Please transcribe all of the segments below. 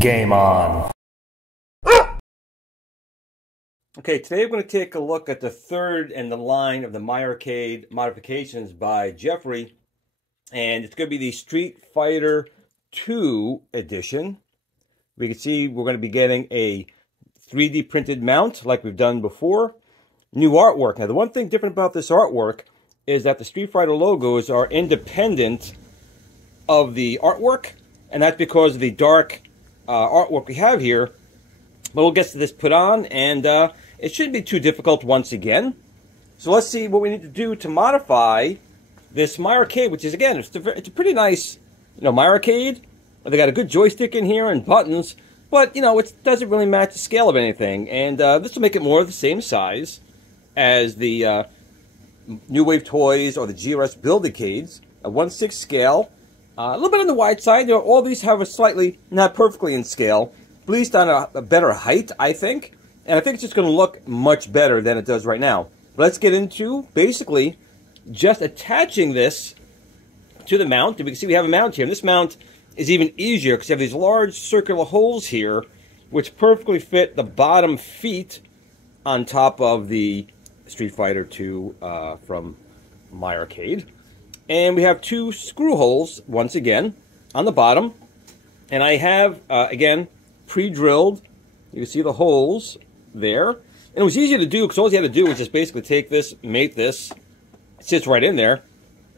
Game on. Okay, today we're going to take a look at the third in the line of the MyArcade modifications by Jeffrey. And it's going to be the Street Fighter II edition. We can see we're going to be getting a 3D printed mount like we've done before. New artwork. Now, the one thing different about this artwork is that the Street Fighter logos are independent of the artwork. And that's because of the dark artwork we have here. But we'll get to this put on, and it shouldn't be too difficult once again. So let's see what we need to do to modify this MyArcade, which is, again, it's a pretty nice, MyArcade. They got a good joystick in here and buttons, but, it doesn't really match the scale of anything. And this will make it more of the same size as the New Wave Toys or the GRS Build-A-Cades, a 1/6 scale. A little bit on the wide side. All these have a slightly, not perfectly in scale, at least on a better height, I think. And I think it's just going to look much better than it does right now. But let's get into, basically, just attaching this to the mount. And we can see we have a mount here. And this mount is even easier because you have these large circular holes here, which perfectly fit the bottom feet on top of the Street Fighter II from MyArcade. And we have two screw holes, once again, on the bottom. And I have, again, pre-drilled. You can see the holes there. And it was easy to do because all you had to do was just basically take this, mate this. It sits right in there.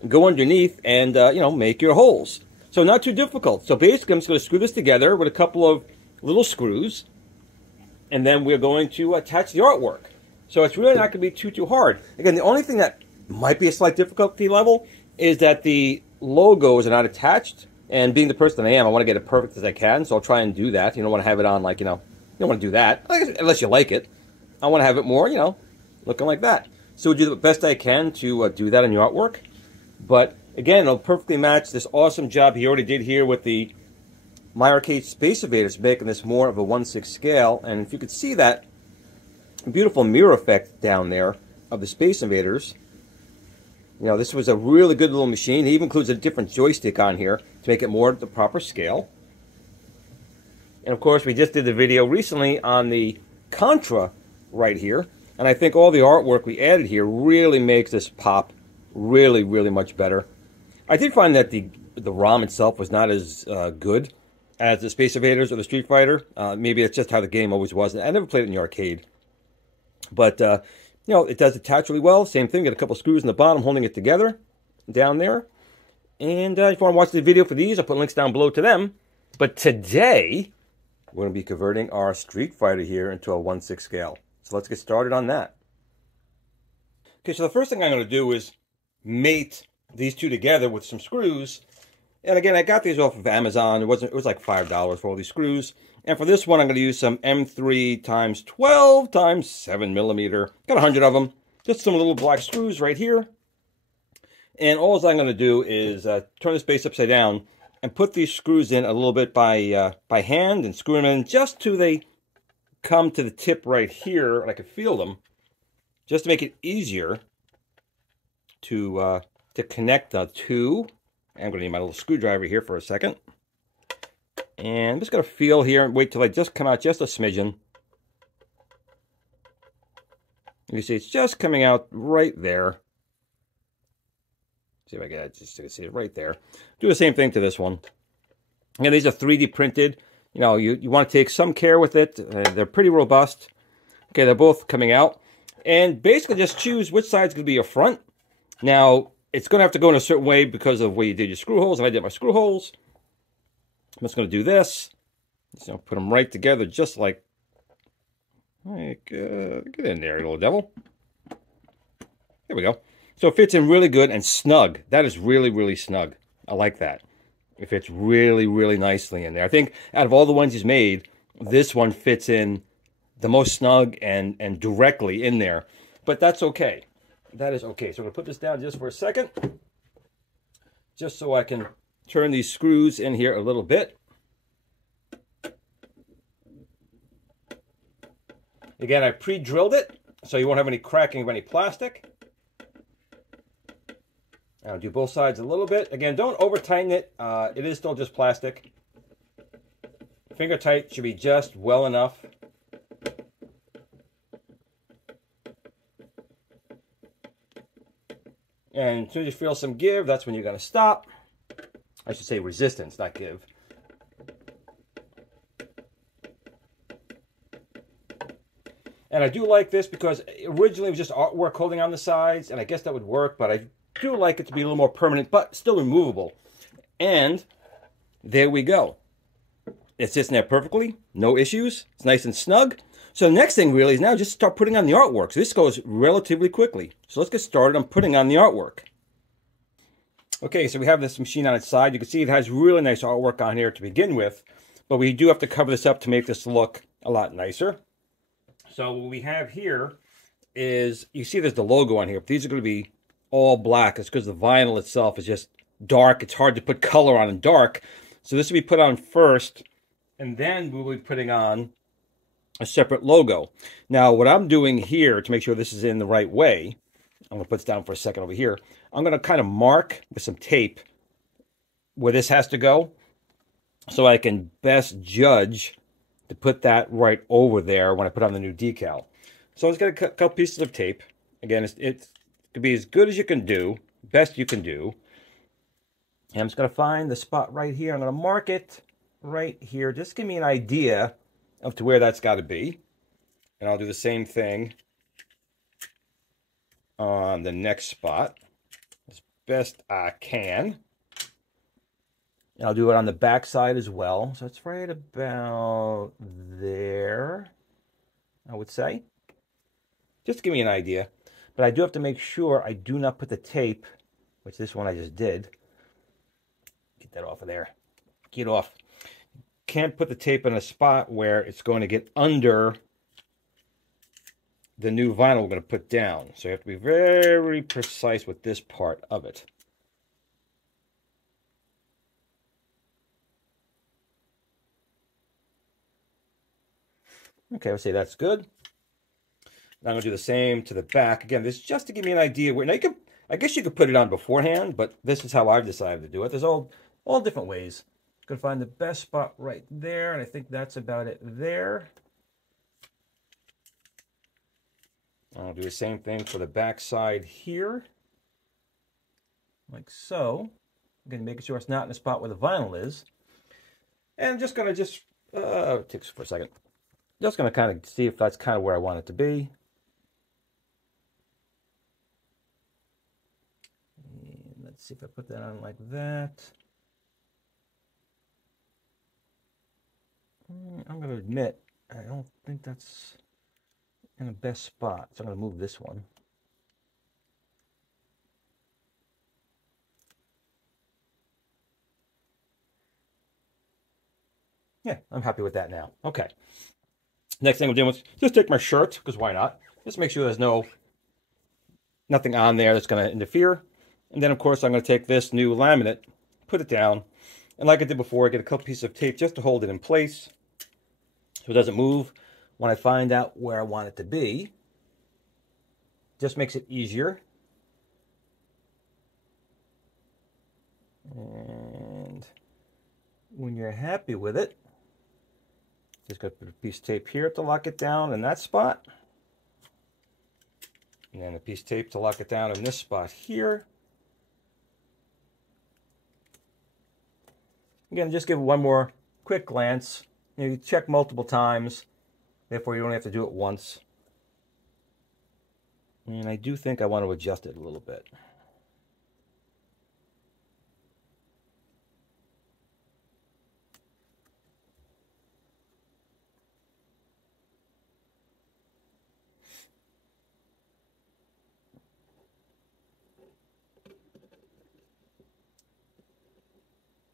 Go underneath and, make your holes. So not too difficult. So basically I'm just going to screw this together with a couple of little screws. And then we're going to attach the artwork. So it's really not going to be too hard. Again, the only thing that might be a slight difficulty level is that the logos are not attached. And being the person I am, I want to get it perfect as I can, so I'll try and do that. You don't want to have it on like, you don't want to do that, unless you like it. I want to have it more, looking like that. So we'll do the best I can to do that in your artwork. But again, it'll perfectly match this awesome job he already did here with the MyArcade Space Invaders, making this more of a 1/6 scale. And if you could see that beautiful mirror effect down there of the Space Invaders, this was a really good little machine. He even includes a different joystick on here to make it more the proper scale. And of course, we just did the video recently on the Contra right here. And I think all the artwork we added here really makes this pop really, really much better. I did find that the ROM itself was not as good as the Space Invaders or the Street Fighter. Maybe it's just how the game always was. I never played it in the arcade. But, it does attach really well. Same thing, got a couple screws in the bottom holding it together down there. And if you want to watch the video for these, I'll put links down below to them. But today, we're going to be converting our Street Fighter here into a 1/6 scale. So let's get started on that. Okay, so the first thing I'm going to do is mate these two together with some screws. And again, I got these off of Amazon. It was like $5 for all these screws. And for this one, I'm going to use some M3 x 12 x 7 millimeter. Got 100 of them. Just some little black screws right here. And all I'm going to do is turn this base upside down and put these screws in a little bit by hand and screw them in just till they come to the tip right here, and I can feel them, just to make it easier to connect the two. I'm going to need my little screwdriver here for a second. And I'm just going to feel here and wait till they just come out just a smidgen. You see, it's just coming out right there. See if I can just see it right there. Do the same thing to this one. And these are 3D printed. You want to take some care with it. They're pretty robust. Okay, they're both coming out. And basically just choose which side's going to be your front. Now, it's going to have to go in a certain way because of where you did your screw holes. And I did my screw holes. I'm just going to do this. So put them right together just like get in there, little devil. There we go. So it fits in really good and snug. That is really, really snug. I like that. It fits really, really nicely in there. I think out of all the ones he's made, this one fits in the most snug and directly in there. But that's okay. That is okay. So I'm going to put this down just for a second. Just so I can turn these screws in here a little bit. Again, I pre-drilled it, so you won't have any cracking of any plastic. I'll do both sides a little bit. Again, don't over tighten it. It is still just plastic. finger tight should be just well enough. And as soon as you feel some give, that's when you're going to stop. I should say resistance, not give. And I do like this because originally it was just artwork holding on the sides, and I guess that would work, but I do like it to be a little more permanent, but still removable. And there we go. It sits in there perfectly, no issues. It's nice and snug. So the next thing really is now just start putting on the artwork. So this goes relatively quickly. So let's get started on putting on the artwork. Okay, so we have this machine on its side. You can see it has really nice artwork on here to begin with, but we do have to cover this up to make this look a lot nicer. So what we have here is, you see there's the logo on here, but these are going to be all black. It's because the vinyl itself is just dark. It's hard to put color on in dark. So this will be put on first, and then we'll be putting on a separate logo. Now, what I'm doing here to make sure this is in the right way, I'm going to put this down for a second over here. I'm going to kind of mark with some tape where this has to go so I can best judge to put that right over there when I put on the new decal. So let's get a couple pieces of tape. Again, it could be as good as you can do, best you can do. And I'm just going to find the spot right here. I'm going to mark it right here. Just give me an idea of to where that's got to be. And I'll do the same thing on the next spot as best I can. And I'll do it on the back side as well. So it's right about there, I would say. Just to give me an idea. But I do have to make sure I do not put the tape, which this one I just did. Get that off of there. Get off. Can't put the tape in a spot where it's going to get under the new vinyl we're going to put down. So you have to be very precise with this part of it. Okay, let's say that's good. Now I'm going to do the same to the back. Again, this is just to give me an idea where, now you can, I guess you could put it on beforehand, but this is how I've decided to do it. There's all different ways. Going to find the best spot right there, and I think that's about it there. I'll do the same thing for the back side here, like so. Again, making sure it's not in the spot where the vinyl is. And I'm just going to it takes for a second. Just going to kind of see if that's kind of where I want it to be. And let's see if I put that on like that. I'm going to admit, I don't think that's in the best spot. So I'm going to move this one. Yeah, I'm happy with that now. Okay. Next thing I'm doing is just take my shirt, because why not? Just make sure there's nothing on there that's going to interfere. And then, of course, I'm going to take this new laminate, put it down, and like I did before, I get a couple pieces of tape just to hold it in place so it doesn't move when I find out where I want it to be. Just makes it easier. And when you're happy with it, just got to put a piece of tape here to lock it down in that spot. And then a piece of tape to lock it down in this spot here. Again, just give it one more quick glance. You check multiple times, therefore you don't have to do it once. And I do think I want to adjust it a little bit.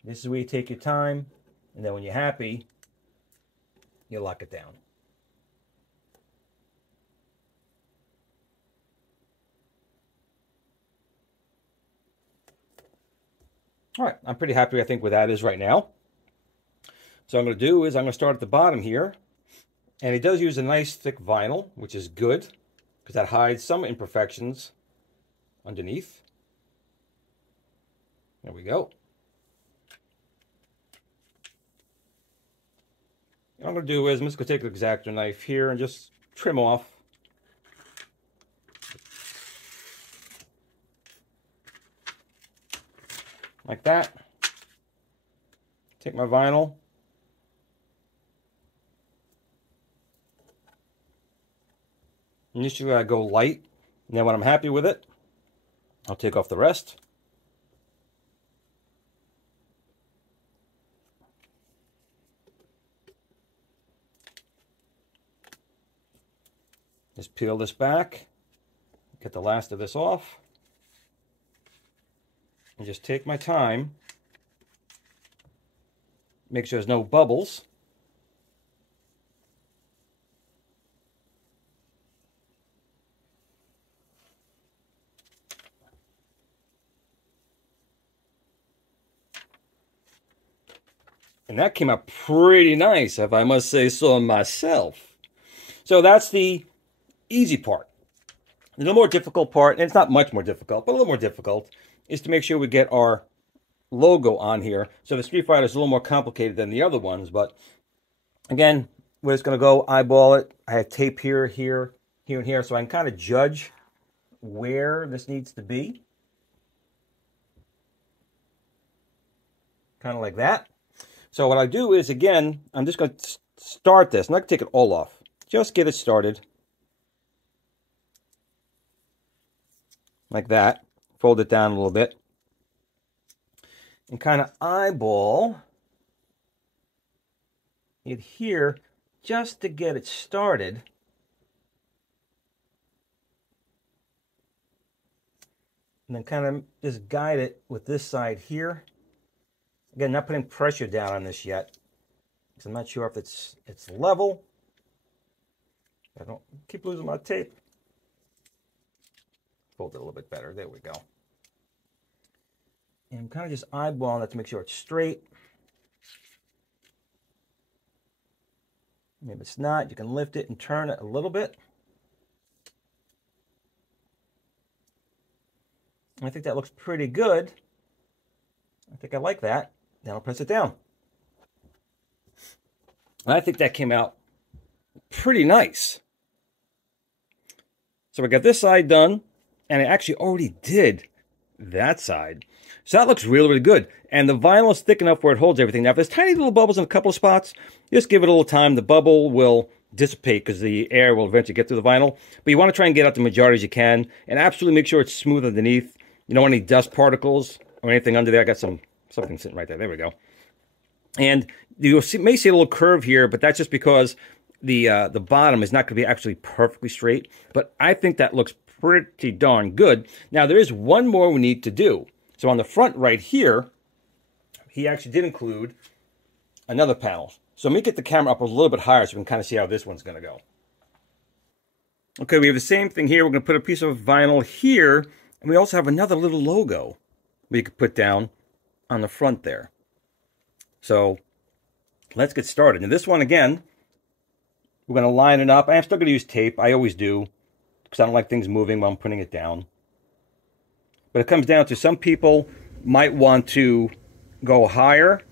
This is where you take your time, and then when you're happy, you lock it down. All right, I'm pretty happy, I think, where that is right now. So what I'm going to do is I'm going to start at the bottom here. And it does use a nice thick vinyl, which is good, because that hides some imperfections underneath. There we go. What I'm going to do is I'm just going to take an X-Acto knife here and just trim off. Like that. Take my vinyl. Initially I go light, and then when I'm happy with it, I'll take off the rest. Just peel this back, get the last of this off, and just take my time. Make sure there's no bubbles. And that came out pretty nice, if I must say so myself. So that's the easy part. The more difficult part, and it's not much more difficult, but a little more difficult, is to make sure we get our logo on here. So the Street Fighter is a little more complicated than the other ones, but again, we're just going to go eyeball it. I have tape here, here, here, and here, so I can kind of judge where this needs to be. Kind of like that. So what I do is, again, I'm just going to start this. I'm not going to take it all off. Just get it started. Like that. Fold it down a little bit. And kind of eyeball it here just to get it started. And then kind of just guide it with this side here. Again, not putting pressure down on this yet, because I'm not sure if it's level. I don't keep losing my tape. Fold it a little bit better. There we go. And I'm kind of just eyeballing it to make sure it's straight. Maybe it's not. You can lift it and turn it a little bit. I think that looks pretty good. I think I like that. Now I'll press it down. And I think that came out pretty nice. So we got this side done, and I actually already did that side. So that looks really, really good. And the vinyl is thick enough where it holds everything. Now, if there's tiny little bubbles in a couple of spots, just give it a little time. The bubble will dissipate because the air will eventually get through the vinyl. But you want to try and get out the majority as you can, and absolutely make sure it's smooth underneath. You don't want any dust particles or anything under there. I got something sitting right there. There we go. And you may see a little curve here, but that's just because the bottom is not going to be actually perfectly straight. But I think that looks pretty darn good. Now, there is one more we need to do. So on the front right here, he actually did include another panel. So let me get the camera up a little bit higher so we can kind of see how this one's going to go. Okay, we have the same thing here. We're going to put a piece of vinyl here. And we also have another little logo we could put down on the front there. So let's get started. And this one, again, we're going to line it up. I'm still going to use tape. I always do, because I don't like things moving while I'm putting it down. But it comes down to some people might want to go higher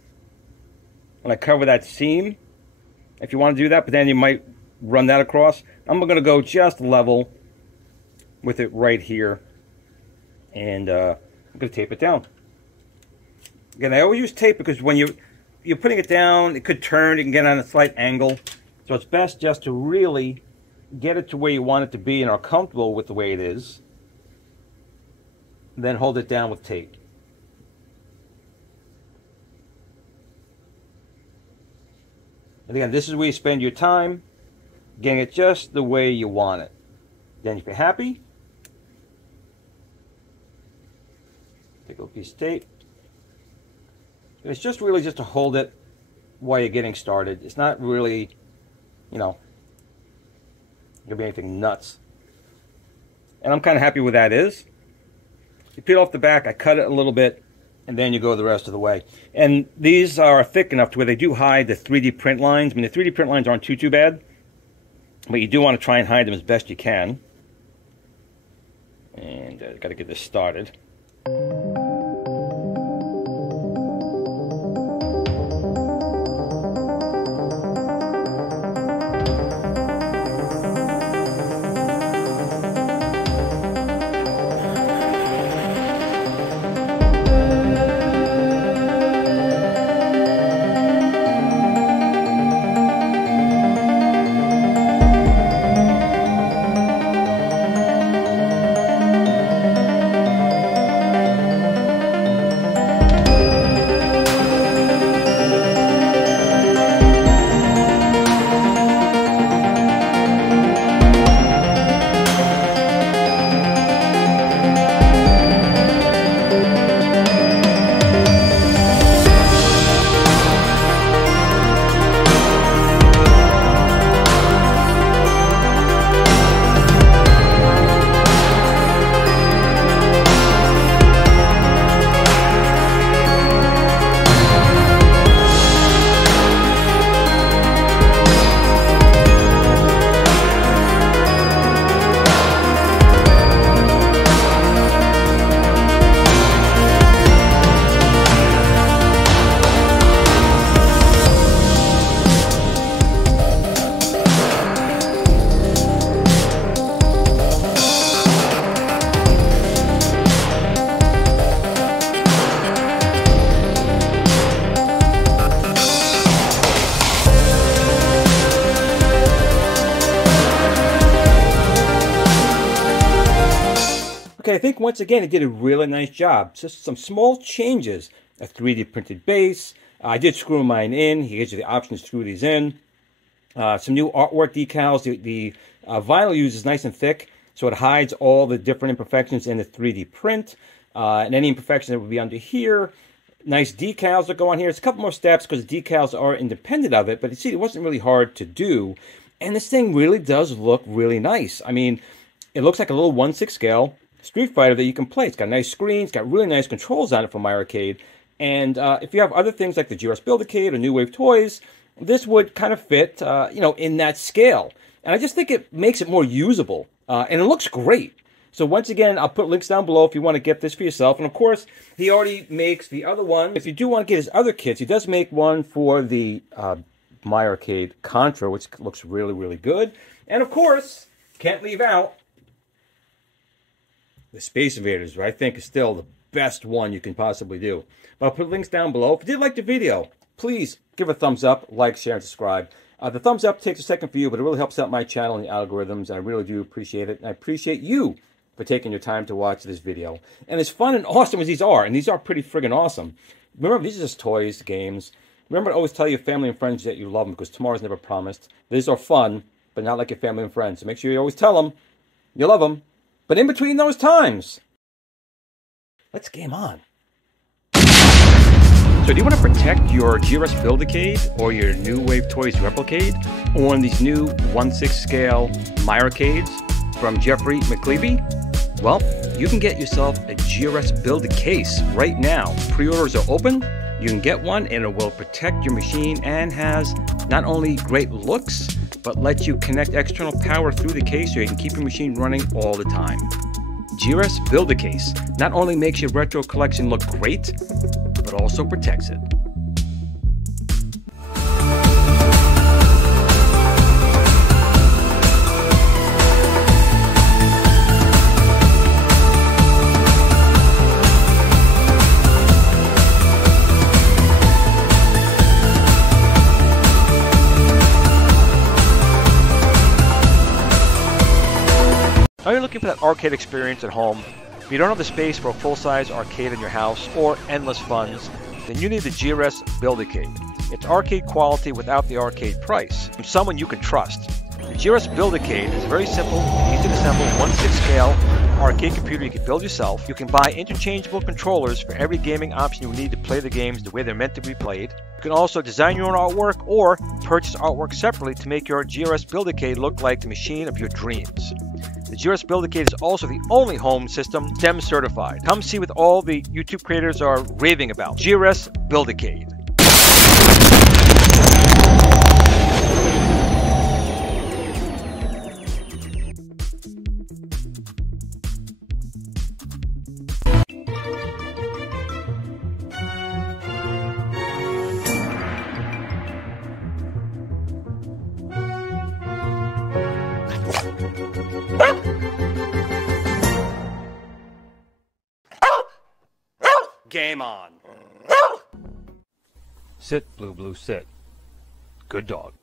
when I cover that seam, if you want to do that, but then you might run that across. I'm going to go just level with it right here. And I'm going to tape it down. Again, I always use tape because when you're putting it down, it could turn, you can get on a slight angle. So it's best just to really get it to where you want it to be and are comfortable with the way it is. Then hold it down with tape. And again, this is where you spend your time getting it just the way you want it. Then if you're happy, take a little piece of tape. And it's just really just to hold it while you're getting started. It's not really, you know, gonna be anything nuts. And I'm kind of happy with that is. You peel off the back, I cut it a little bit, and then you go the rest of the way. And these are thick enough to where they do hide the 3D print lines. I mean, the 3D print lines aren't too bad, but you do want to try and hide them as best you can. And got to get this started. Okay, I think once again, it did a really nice job. Just some small changes. A 3D printed base. I did screw mine in. He gives you the option to screw these in. Some new artwork decals. The vinyl used is nice and thick, so it hides all the different imperfections in the 3D print. And any imperfections that would be under here. Nice decals that go on here. It's a couple more steps because the decals are independent of it, but you see, it wasn't really hard to do. And this thing really does look really nice. I mean, it looks like a little 1/6 scale Street Fighter that you can play. It's got a nice screen. It's got really nice controls on it from MyArcade. And if you have other things like the GRS Build-A-Cade or New Wave toys, this would kind of fit, in that scale. And I just think it makes it more usable. And it looks great. So once again, I'll put links down below if you want to get this for yourself. And of course, he already makes the other one. If you do want to get his other kits, he does make one for the MyArcade Contra, which looks really, really good. And of course, can't leave out the Space Invaders, which I think is still the best one you can possibly do. But I'll put links down below. If you did like the video, please give a thumbs up, like, share, and subscribe. The thumbs up takes a second for you, but it really helps out my channel and the algorithms, and I really do appreciate it. And I appreciate you for taking your time to watch this video. And as fun and awesome as these are, and these are pretty friggin' awesome, remember, these are just toys, games. Remember to always tell your family and friends that you love them, because tomorrow's never promised. These are fun, but not like your family and friends. So make sure you always tell them you love them. But in between those times, let's game on. So do you want to protect your GRS Build-A-Cade or your New Wave Toys Replicade on these new 1/6 scale MyArcades from Jeffrey McKelvy? Well, you can get yourself a GRS Build-A-Case right now. Pre-orders are open. You can get one and it will protect your machine and has not only great looks, but lets you connect external power through the case so you can keep your machine running all the time. GRS Build-A-Case not only makes your retro collection look great, but also protects it. Are you looking for that arcade experience at home? If you don't have the space for a full-size arcade in your house or endless funds, then you need the GRS Build-A-Cade. It's arcade quality without the arcade price, from someone you can trust. The GRS Build-A-Cade is a very simple, easy to assemble 1/6 scale arcade computer you can build yourself. You can buy interchangeable controllers for every gaming option you need to play the games the way they're meant to be played. You can also design your own artwork or purchase artwork separately to make your GRS Build-A-Cade look like the machine of your dreams. The GRS Build-A-Cade is also the only home system STEM certified. Come see what all the YouTube creators are raving about. GRS Build-A-Cade. Game on. Sit, Blue Blue, sit. Good dog.